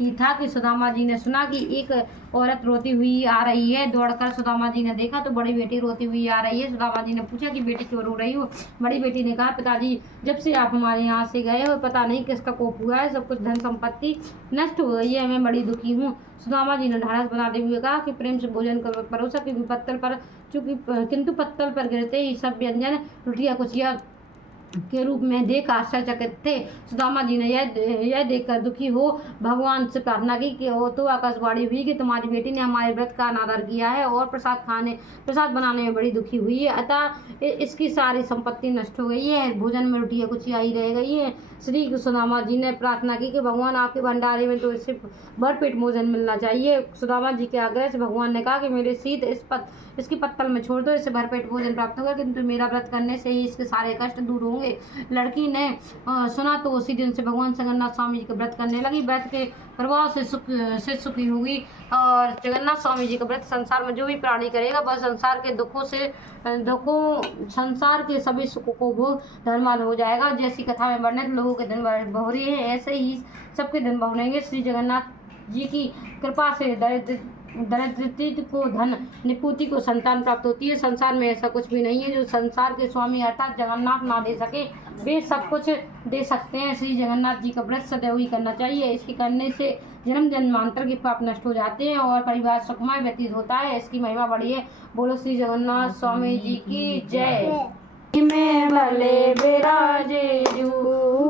ही था कि सुदामा जी ने सुना कि एक औरत रोती हुई आ रही है। दौड़कर सुदामा जी ने देखा तो बड़ी बेटी रोती हुई आ रही है। सुदामा जी ने पूछा कि बेटी क्यों रो रही हो? बड़ी बेटी ने कहा, पिताजी जब से आप हमारे यहाँ से गए हो पता नहीं किसका कोप हुआ है, सब कुछ धन संपत्ति नष्ट हो गई है, मैं बड़ी दुखी हूँ। सुदामा जी ने ढाढ़स बनाते हुए कहा कि प्रेम से भोजन परोसा, क्योंकि पत्तल पर किंतु पत्तल पर गिरते ही सब व्यंजन रोटियाँ कुचिया के रूप में देख आश्चर्यचकित थे। सुदामा जी ने यह देखकर दुखी हो भगवान से प्रार्थना की कि वो तो आकाशवाणी हुई कि तुम्हारी बेटी ने हमारे व्रत का अनादर किया है और प्रसाद बनाने में बड़ी दुखी हुई है, अतः इसकी सारी संपत्ति नष्ट हो गई है, भोजन में रोटियाँ कुछ आई रह गई है। श्री सुदामा जी ने प्रार्थना की कि भगवान आपके भंडारे में तो इससे भरपेट भोजन मिलना चाहिए। सुदामा जी के आग्रह से भगवान ने कहा कि मेरे शीत इसकी पत्तल में छोड़ दो, इससे भरपेट भोजन प्राप्त होगा, किंतु मेरा व्रत करने से ही इसके सारे कष्ट दूर होंगे। लड़की ने सुना तो उसी दिन से भगवान जगन्नाथ स्वामी जी का व्रत करने लगी। व्रत के प्रभाव से सुखी होगी और जगन्नाथ स्वामी जी का व्रत संसार में जो भी प्राणी करेगा वह संसार के सभी सुखों को भोग धर्माल हो जाएगा। जैसी कथा में वर्णित लोगों के दिन बहुरे हैं, ऐसे ही सबके दिन बहुरेंगे। श्री जगन्नाथ जी की कृपा से दरिद्र को धन, निपुति को संतान प्राप्त होती है। संसार में ऐसा कुछ भी नहीं है जो संसार के स्वामी अर्थात जगन्नाथ ना दे सके, वे सब कुछ दे सकते हैं। श्री जगन्नाथ जी का व्रत सदैव ही करना चाहिए। इसके करने से जन्म जन्मांतर के पाप नष्ट हो जाते हैं और परिवार सुखमय व्यतीत होता है। इसकी महिमा बड़ी है। बोलो श्री जगन्नाथ स्वामी जी की जय। में भले विराजे जू,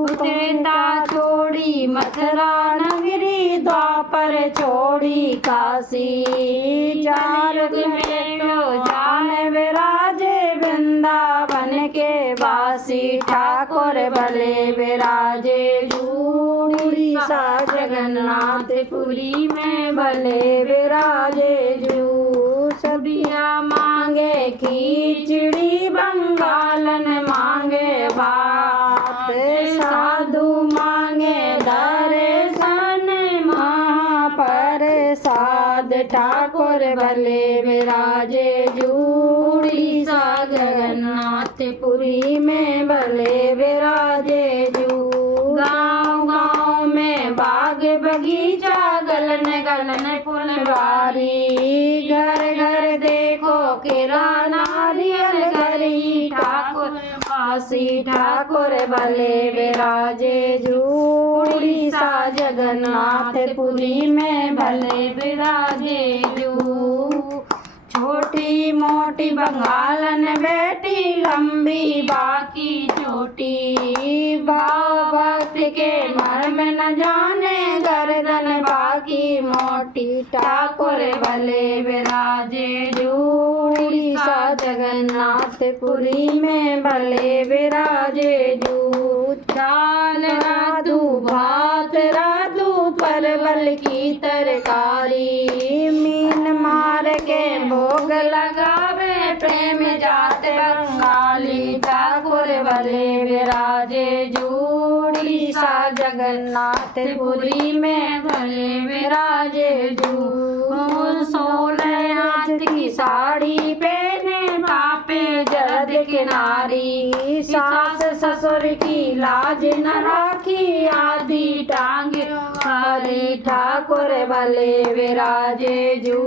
त्रेता छोड़ी मथुरा नगरी, द्वापर छोड़ी काशी, चार में तो जान विराजे वृंदावन के वासी, ठाकुर भले विराजे जू, उड़ीसा जगन्नाथपुरी में भले विराजे जू, सबिया मांगे खिचड़ी बंगालन मांगे भात, साधु मांगे दर्शन महाप्रसाद, ठाकुर भले विराजे जू, उड़ीसा जगन्नाथपुरी में भले विराजे जू, गाँव गाँव में बाग बगीचा गलन गलन फुलवारी, घर घर देखो किराना नारियल गरी, ठाकुर वासी ठाकुर भले विराजे जू, उड़ीसा जगन्नाथपुरी में भले विराजे जू, छोटी मोटी बंगालन बेटी लंबी बाकी छोटी, भाव भक्त के मर्म न जाने गर्दन बाकी मोटी, ठाकुर भले विराजे जू, उड़ीसा जगन्नाथपुरी में भले विराजे जू, चाल राधू भात राधू परवल की तरकारी, मीन मार के भोग लगावे प्रेम जात बंगाली, ठाकुर भले विराजे जू, उड़ीसा जगन्नाथपुरी में भले विराजे जू, 16 हाथ की साड़ी पहने पापे जरद किनारी, सास ससुर की लाज न राखी आधी टांग हरी, ठाकुर भले विराजे जू,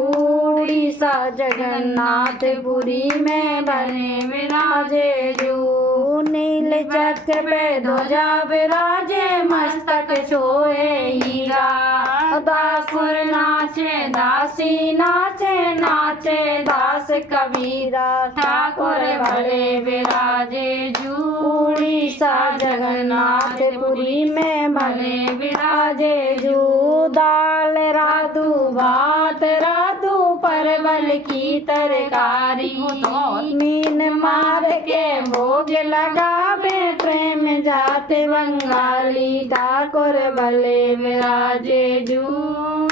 उड़ीसा जगन्नाथपुरी में भले विराजे जू, नील चक्र पे ध्वजा विराजे मस्तक सोए हीरा, दासुर नाचे दासी नाचे नाचे दास कबीरा, ठाकुर भले विराजे जू, उड़ीसा जगन्नाथपुरी में भले विराजे जू, दाल राधू भात राधू परवल की तरकारी, मीन मार के भोग लगावे प्रेम जाते बंगाली, ठाकुर भले विराजे जू,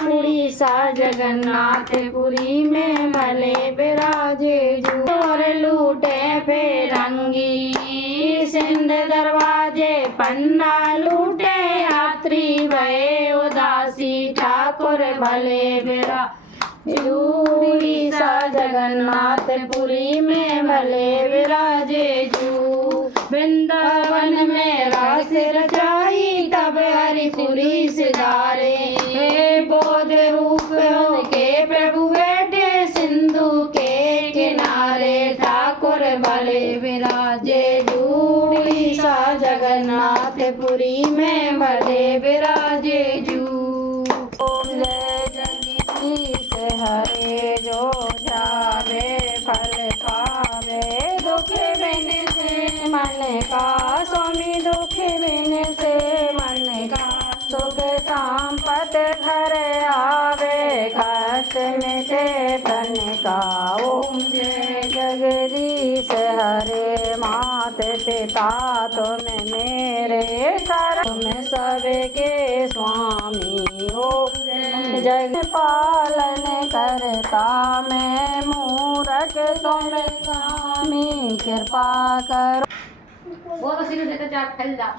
उड़ीसा जगन्नाथपुरी में भले विराजे जू, और लूटे फिरंगी सिंध दरवाजे पन्ना लूटे यात्री भये उदासी, ठाकुर भले विराजे जू, उड़ीसा जगन्नाथपुरी में भले विराजे जू, वृंदावन में रास रचाई तब हरिपुरी सिधारे, डोरी में भले विराजे जू। ओम जय जगदीश हरे जो जावे फल पावे, दुख बिन से मन का स्वामी, दुख बिन से मन का सुख संपत घर आवे, कष्ट मिटे तन का। ओम जय जगदीश हरे मात पिता तुम मेरे सर, तुम सबके स्वामी हो। जग पालन करता मैं मूरख तुम स्वामी, कृपा करो। बहुत अच्छी चाट फैल जा।